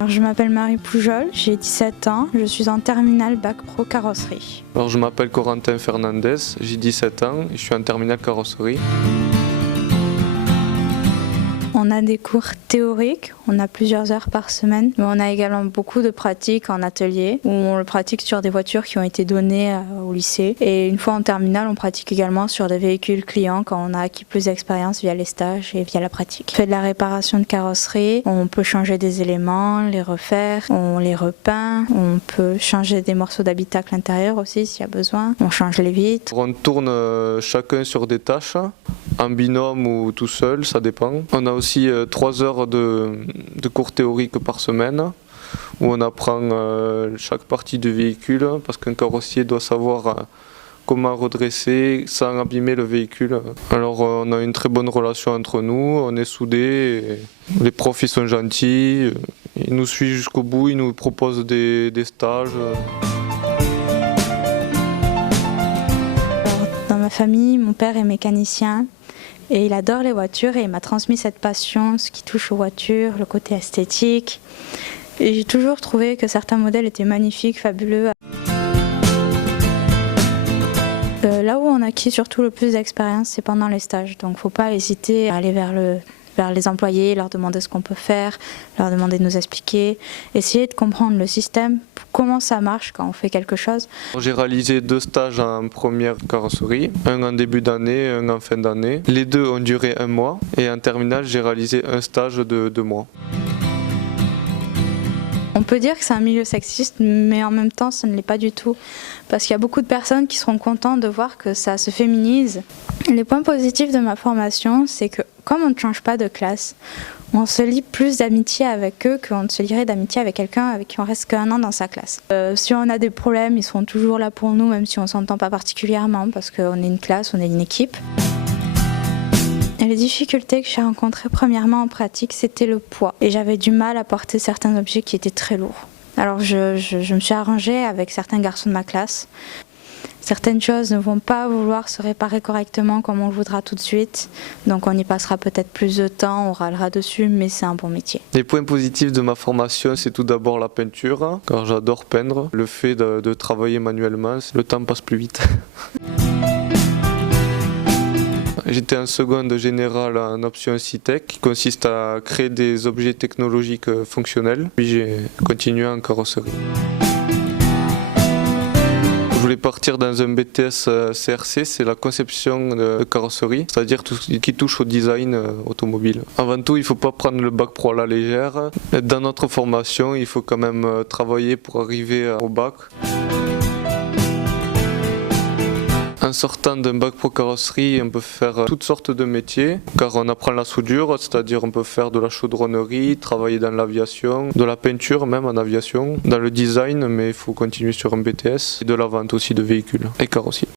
Alors, je m'appelle Marie Poujol, j'ai 17 ans, je suis en terminale bac pro carrosserie. Alors, je m'appelle Corentin Fernandez, j'ai 17 ans et je suis en terminale carrosserie. On a des cours théoriques, on a plusieurs heures par semaine, mais on a également beaucoup de pratiques en atelier où on le pratique sur des voitures qui ont été données au lycée. Et une fois en terminale, on pratique également sur des véhicules clients quand on a acquis plus d'expérience via les stages et via la pratique. On fait de la réparation de carrosserie, on peut changer des éléments, les refaire, on les repeint, on peut changer des morceaux d'habitacle intérieur aussi s'il y a besoin, on change les vitres. On tourne chacun sur des tâches, en binôme ou tout seul, ça dépend. On a aussi 3 heures de cours théoriques par semaine où on apprend chaque partie du véhicule parce qu'un carrossier doit savoir comment redresser sans abîmer le véhicule. Alors on a une très bonne relation entre nous, on est soudés, les profs ils sont gentils, ils nous suivent jusqu'au bout, ils nous proposent des stages. Alors, dans ma famille, mon père est mécanicien. Et il adore les voitures et il m'a transmis cette passion, ce qui touche aux voitures, le côté esthétique. Et j'ai toujours trouvé que certains modèles étaient magnifiques, fabuleux. Là où on acquis surtout le plus d'expérience, c'est pendant les stages. Donc il ne faut pas hésiter à aller vers les employés, leur demander ce qu'on peut faire, leur demander de nous expliquer, essayer de comprendre le système, comment ça marche quand on fait quelque chose. J'ai réalisé 2 stages en première carrosserie, un en début d'année, un en fin d'année. Les 2 ont duré 1 mois et en terminale j'ai réalisé un stage de 2 mois. On peut dire que c'est un milieu sexiste, mais en même temps, ça ne l'est pas du tout. Parce qu'il y a beaucoup de personnes qui seront contentes de voir que ça se féminise. Les points positifs de ma formation, c'est que comme on ne change pas de classe, on se lie plus d'amitié avec eux qu'on ne se lierait d'amitié avec quelqu'un avec qui on reste qu'1 an dans sa classe. Si on a des problèmes, ils seront toujours là pour nous, même si on ne s'entend pas particulièrement, parce qu'on est une classe, on est une équipe. Et les difficultés que j'ai rencontrées premièrement en pratique, c'était le poids. Et j'avais du mal à porter certains objets qui étaient très lourds. Alors je me suis arrangée avec certains garçons de ma classe. Certaines choses ne vont pas vouloir se réparer correctement comme on le voudra tout de suite. Donc on y passera peut-être plus de temps, on râlera dessus, mais c'est un bon métier. Les points positifs de ma formation, c'est tout d'abord la peinture, car j'adore peindre. Le fait de travailler manuellement, le temps passe plus vite. J'étais en seconde générale en option CITEC qui consiste à créer des objets technologiques fonctionnels. Puis j'ai continué en carrosserie. Je voulais partir dans un BTS CRC, c'est la conception de carrosserie, c'est-à-dire tout ce qui touche au design automobile. Avant tout, il ne faut pas prendre le bac pro à la légère. Dans notre formation, il faut quand même travailler pour arriver au bac. En sortant d'un bac pro carrosserie, on peut faire toutes sortes de métiers, car on apprend la soudure, c'est-à-dire on peut faire de la chaudronnerie, travailler dans l'aviation, de la peinture même en aviation, dans le design, mais il faut continuer sur un BTS, et de la vente aussi de véhicules et carrossiers.